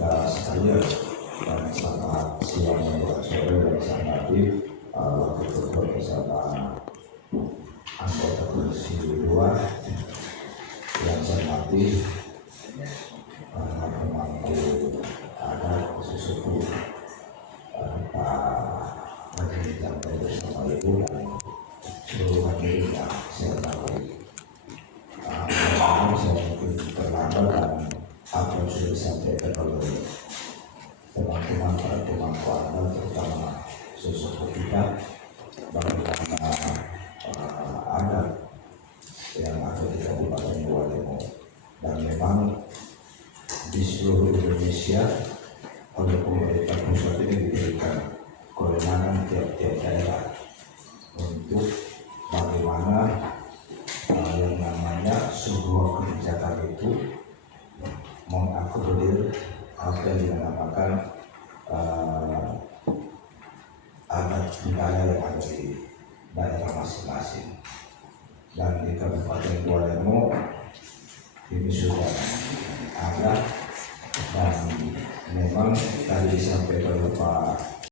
kita sekalian, dan selamat siang dan sore bersama Nabi waktu berdoa bersama anggota Komisi 2 yang saya hormati pemangku adat suku Pak Menteri yang bersama Ibu dan seluruh hadirin yang saya hormati. Saya mungkin terlambat dan apa yang sudah disampaikan oleh teman-teman para pemangku adat, terutama suku kita, bagaimana adat yang ada di Kabupaten Gualemo, dan memang di seluruh Indonesia oleh pemerintah pusat ini diberikan kewenangan tiap-tiap daerah untuk bagaimana yang namanya sebuah kebijakan itu mengakomodir apa yang dinamakan adat budaya yang ada di daerah masing-masing. Dan di Kabupaten Gualemo ini sudah ada, dan memang tadi disampaikan oleh Pak